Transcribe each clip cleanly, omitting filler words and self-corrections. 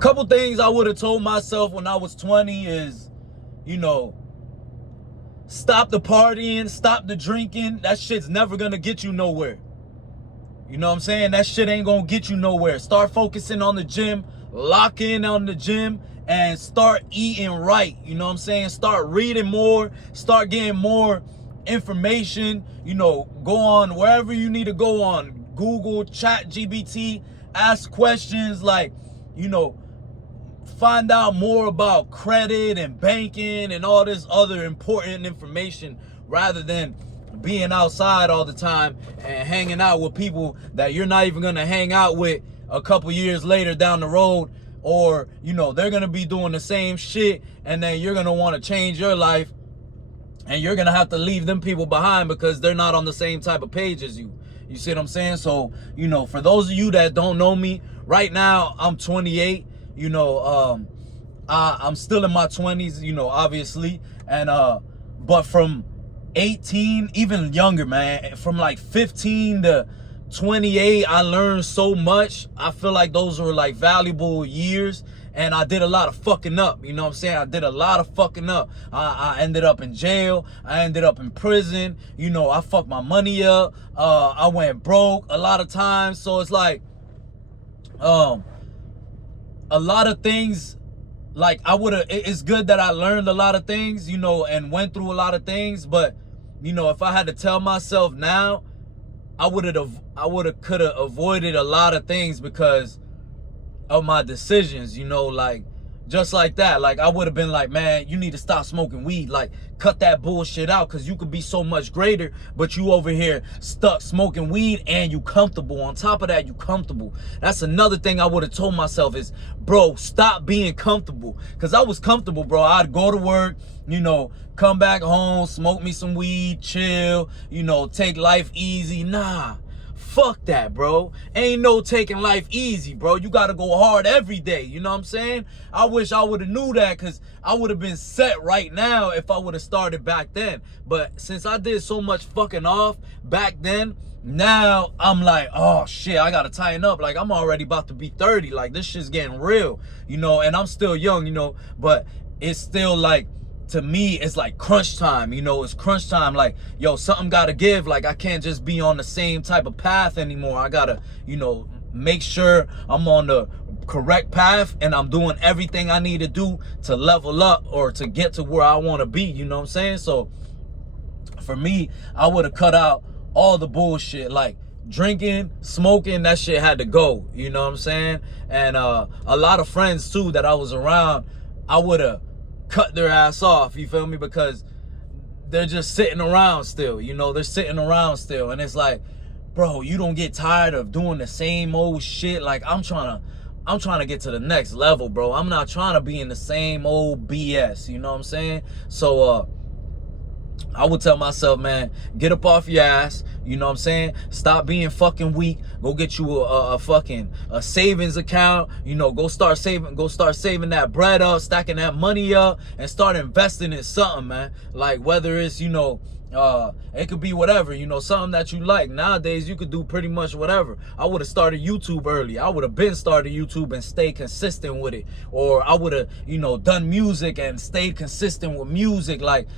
Couple things I would have told myself when I was 20 is, stop the partying, stop the drinking. That shit's never gonna get you nowhere. You know what I'm saying? That shit ain't gonna get you nowhere. Start focusing on the gym, lock in on the gym, and start eating right. You know what I'm saying? Start reading more, start getting more information. Go on wherever you need to go on. Google, ChatGPT, ask questions, find out more about credit and banking and all this other important information rather than being outside all the time and hanging out with people that you're not even gonna hang out with a couple years later down the road, or they're gonna be doing the same shit, and then you're gonna want to change your life and you're gonna have to leave them people behind because they're not on the same type of page as you. You see what I'm saying? So, for those of you that don't know me, right now I'm 28. I'm still in my 20s, obviously. And but from 18, even younger, man, from like 15 to 28, I learned so much. I feel like those were like valuable years. And I did a lot of fucking up, you know what I'm saying? I did a lot of fucking up. I ended up in jail. I ended up in prison. I fucked my money up. I went broke a lot of times. So it's like, a lot of things, like it's good that I learned a lot of things, and went through a lot of things. But, if I had to tell myself now, I could have avoided a lot of things because of my decisions, just like that. Like, I would have been like, man, you need to stop smoking weed. Like, cut that bullshit out, because you could be so much greater, but you over here stuck smoking weed and you comfortable. On top of that, you comfortable. That's another thing I would have told myself is, bro, stop being comfortable. Because I was comfortable, bro. I'd go to work, come back home, smoke me some weed, chill, take life easy. Nah. Fuck that, bro. Ain't no taking life easy, bro. You gotta go hard every day. You know what I'm saying? I wish I would have knew that, because I would have been set right now if I would have started back then. But since I did so much fucking off back then, now I'm like, oh shit, I gotta tighten up. Like, I'm already about to be 30. Like, this shit's getting real, and I'm still young, but it's still like, to me, it's like crunch time, it's crunch time. Like, yo, something gotta give. Like, I can't just be on the same type of path anymore. I gotta, make sure I'm on the correct path and I'm doing everything I need to do to level up or to get to where I want to be. You know what I'm saying? So for me, I would have cut out all the bullshit, like drinking, smoking. That shit had to go. You know what I'm saying? And a lot of friends too that I was around, I would have cut their ass off, you feel me? Because they're just sitting around still, they're sitting around still. And it's like, bro, you don't get tired of doing the same old shit. Like, I'm trying to get to the next level, bro. I'm not trying to be in the same old BS, you know what I'm saying? So I would tell myself, man, get up off your ass. You know what I'm saying? Stop being fucking weak. Go get you a fucking savings account. Go start saving that bread up, stacking that money up, and start investing in something, man. Like, whether it's, it could be whatever, something that you like. Nowadays, you could do pretty much whatever. I would have started YouTube early. I would have been started YouTube and stayed consistent with it. Or I would have, done music and stayed consistent with music. Like,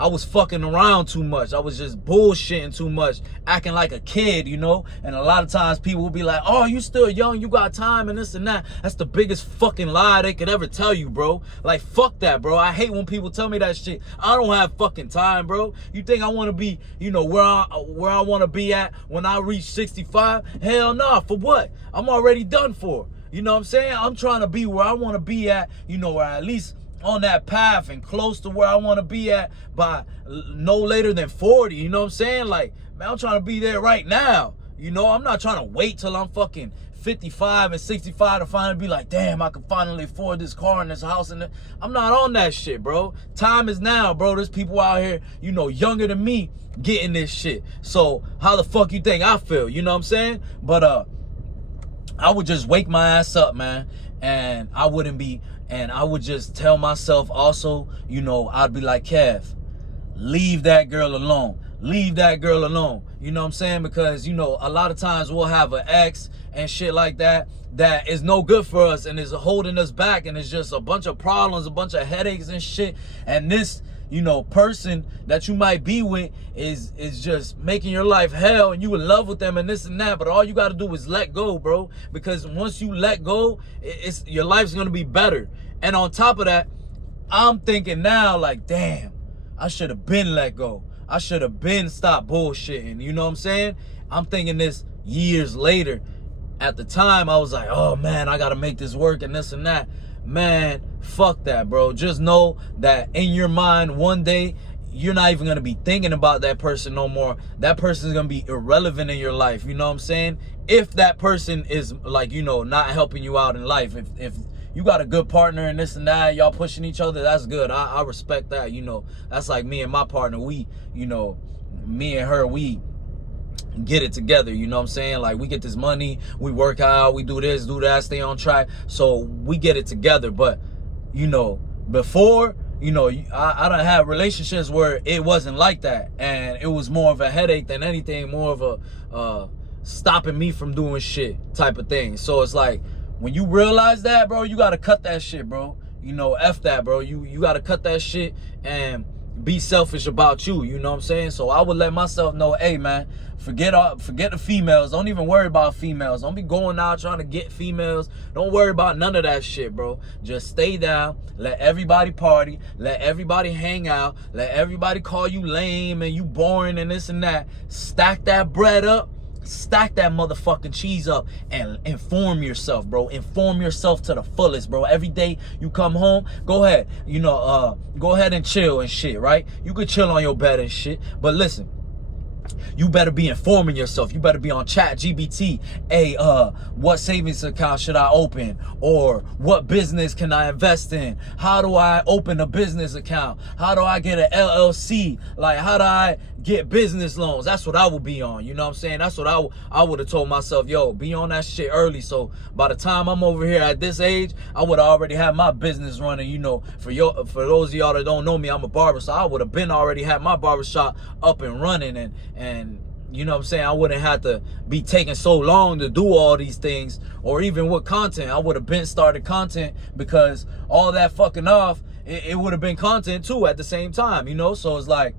I was fucking around too much. I was just bullshitting too much, acting like a kid, And a lot of times people will be like, oh, you still young, you got time and this and that. That's the biggest fucking lie they could ever tell you, bro. Like, fuck that, bro. I hate when people tell me that shit. I don't have fucking time, bro. You think I want to be, where I want to be at when I reach 65? Hell nah, for what? I'm already done for. You know what I'm saying? I'm trying to be where I want to be at, or at least on that path and close to where I want to be at by no later than 40. You know what I'm saying? Like, man, I'm trying to be there right now. I'm not trying to wait till I'm fucking 55 and 65 to finally be like, damn, I can finally afford this car and this house. And I'm not on that shit, bro. Time is now, bro. There's people out here, younger than me getting this shit. So how the fuck you think I feel? You know what I'm saying? But I would just wake my ass up, man. And I would just tell myself also, I'd be like, Kev, leave that girl alone. leave that girl alone. You know what I'm saying? Because, you know, a lot of times we'll have an ex and shit like that is no good for us and is holding us back, and it's just a bunch of problems, a bunch of headaches and shit. And this, you know, person that you might be with is just making your life hell, and you in love with them and this and that. But all you got to do is let go, bro. Because once you let go, your life's gonna be better. And on top of that, I'm thinking now, like, damn, I should have been let go. I should have been stopped bullshitting. You know what I'm saying? I'm thinking this years later. At the time, I was like, oh man, I gotta make this work and this and that. Man, fuck that, bro. Just know that in your mind, one day, you're not even gonna be thinking about that person no more. That person is gonna be irrelevant in your life. You know what I'm saying? If that person is, like, you know, not helping you out in life. If you got a good partner and this and that, y'all pushing each other, that's good. I respect that. You know, that's like me and my partner. We, you know, me and her, we get it together. You know what I'm saying? Like, we get this money, we work out, we do this, do that, stay on track. So we get it together. But, you know, before, you know, I done had relationships where it wasn't like that, and it was more of a headache than anything, more of a stopping me from doing shit type of thing. So it's like, when you realize that, bro, you gotta cut that shit, bro. You know, F that, bro. You gotta cut that shit and be selfish about you. You know what I'm saying? So I would let myself know, hey, man, forget the females. Don't even worry about females. Don't be going out trying to get females. Don't worry about none of that shit, bro. Just stay down. Let everybody party. Let everybody hang out. Let everybody call you lame and you boring and this and that. Stack that bread up. Stack that motherfucking cheese up and inform yourself, bro. Inform yourself to the fullest, bro. Every day you come home, go ahead, you know, go ahead and chill and shit, right? You could chill on your bed and shit, but listen, you better be informing yourself. You better be on ChatGPT. Hey, what savings account should I open? Or what business can I invest in? How do I open a business account? How do I get an LLC? Like, how do I get business loans? That's what I would be on. You know what I'm saying? That's what I would have told myself, yo, be on that shit early. So by the time I'm over here at this age, I would already have my business running. You know, for those of y'all that don't know me, I'm a barber, so I would have been already had my barbershop up and running, and you know what I'm saying, I wouldn't have to be taking so long to do all these things, or even with content. I would have been started content, because all that fucking off, it would have been content too at the same time, you know? So it's like,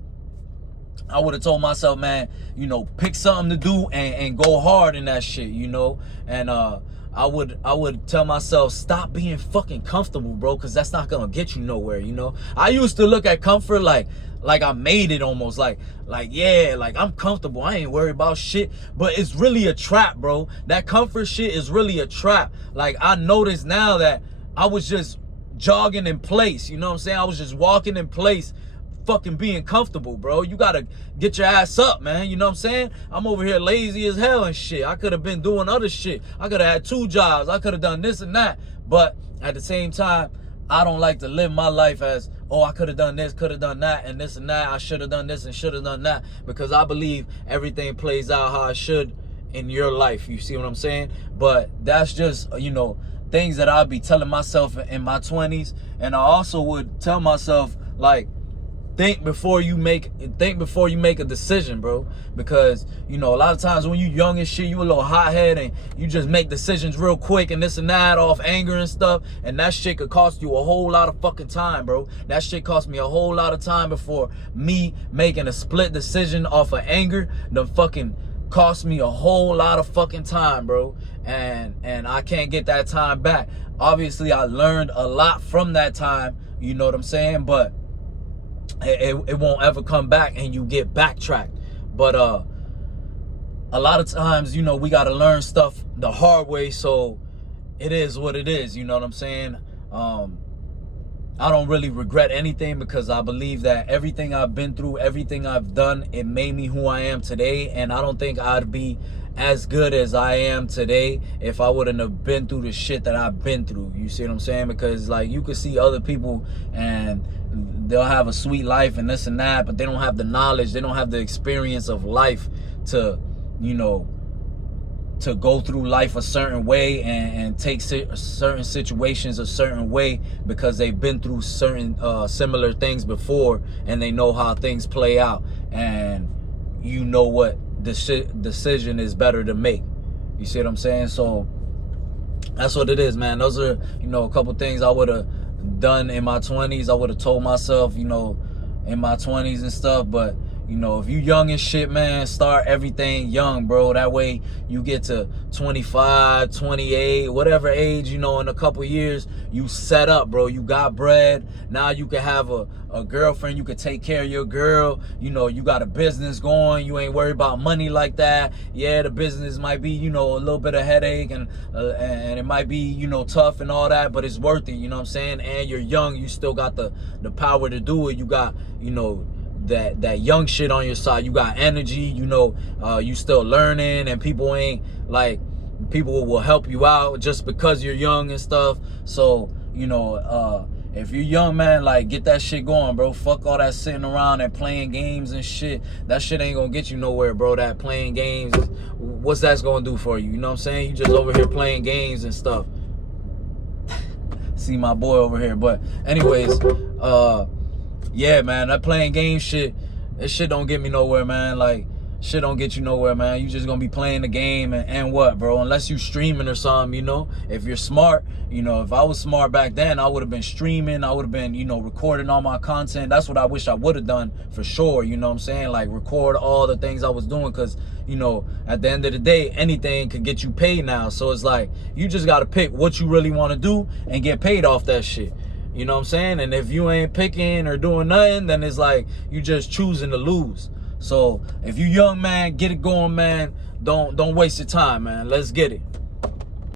I would have told myself, man, you know, pick something to do and go hard in that shit, you know? And I would tell myself, stop being fucking comfortable, bro, because that's not gonna get you nowhere, you know? I used to look at comfort like I made it almost, like yeah, like I'm comfortable, I ain't worried about shit. But it's really a trap, bro. That comfort shit is really a trap. Like, I noticed now that I was just jogging in place, you know what I'm saying? I was just walking in place, fucking being comfortable, bro. You gotta get your ass up, man. You know what I'm saying? I'm over here lazy as hell and shit. I could have been doing other shit. I could have had 2 jobs. I could have done this and that. But at the same time, I don't like to live my life as, oh, I could have done this, could have done that, and this and that. I should have done this and should have done that. Because I believe everything plays out how it should in your life. You see what I'm saying? But that's just, you know, things that I'll be telling myself in my 20s. And I also would tell myself, like, think before you make a decision, bro. Because, you know, a lot of times when you young and shit, you a little hothead and you just make decisions real quick and this and that off anger and stuff, and that shit could cost you a whole lot of fucking time, bro. That shit cost me a whole lot of time before me making a split decision off of anger. The fucking cost me a whole lot of fucking time, bro. And I can't get that time back. Obviously, I learned a lot from that time, you know what I'm saying? But it won't ever come back and you get backtracked. But a lot of times, you know, we got to learn stuff the hard way. So it is what it is, you know what I'm saying? I don't really regret anything, because I believe that everything I've been through, everything I've done, it made me who I am today. And I don't think I'd be as good as I am today if I wouldn't have been through the shit that I've been through. You see what I'm saying? Because, like, you could see other people and they'll have a sweet life and this and that, but they don't have the knowledge, they don't have the experience of life to, you know, to go through life a certain way and take certain situations a certain way, because they've been through certain similar things before and they know how things play out. And you know what decision is better to make. You see what I'm saying? So that's what it is, man. Those are, you know, a couple things I would have done in my 20s. I would have told myself, you know, in my 20s and stuff. But, you know, if you young and shit, man, start everything young, bro. That way you get to 25, 28, whatever age, you know, in a couple years, you set up, bro. You got bread. Now you can have a girlfriend. You can take care of your girl. You know, you got a business going. You ain't worried about money like that. Yeah, the business might be, you know, a little bit of headache and it might be, you know, tough and all that, but it's worth it, you know what I'm saying? And you're young. You still got the power to do it. You got, you know, that young shit on your side. You got energy, you know, you still learning, and people ain't like, people will help you out just because you're young and stuff. So, you know, if you're young, man, like, get that shit going, bro. Fuck all that sitting around and playing games and shit. That shit ain't gonna get you nowhere, bro. That playing games, what's that's gonna do for you? You know what I'm saying? You just over here playing games and stuff. See my boy over here. But anyways, yeah, man, that playing game shit, that shit don't get me nowhere, man. Like, shit don't get you nowhere, man. You just gonna be playing the game and what, bro? Unless you streaming or something, you know? If you're smart, you know, if I was smart back then, I would have been streaming. I would have been, you know, recording all my content. That's what I wish I would have done for sure, you know what I'm saying? Like, record all the things I was doing, because, you know, at the end of the day, anything could get you paid now. So it's like, you just gotta pick what you really want to do and get paid off that shit. You know what I'm saying? And if you ain't picking or doing nothing, then it's like you just choosing to lose. So if you young, man, get it going, man. Don't waste your time, man. Let's get it.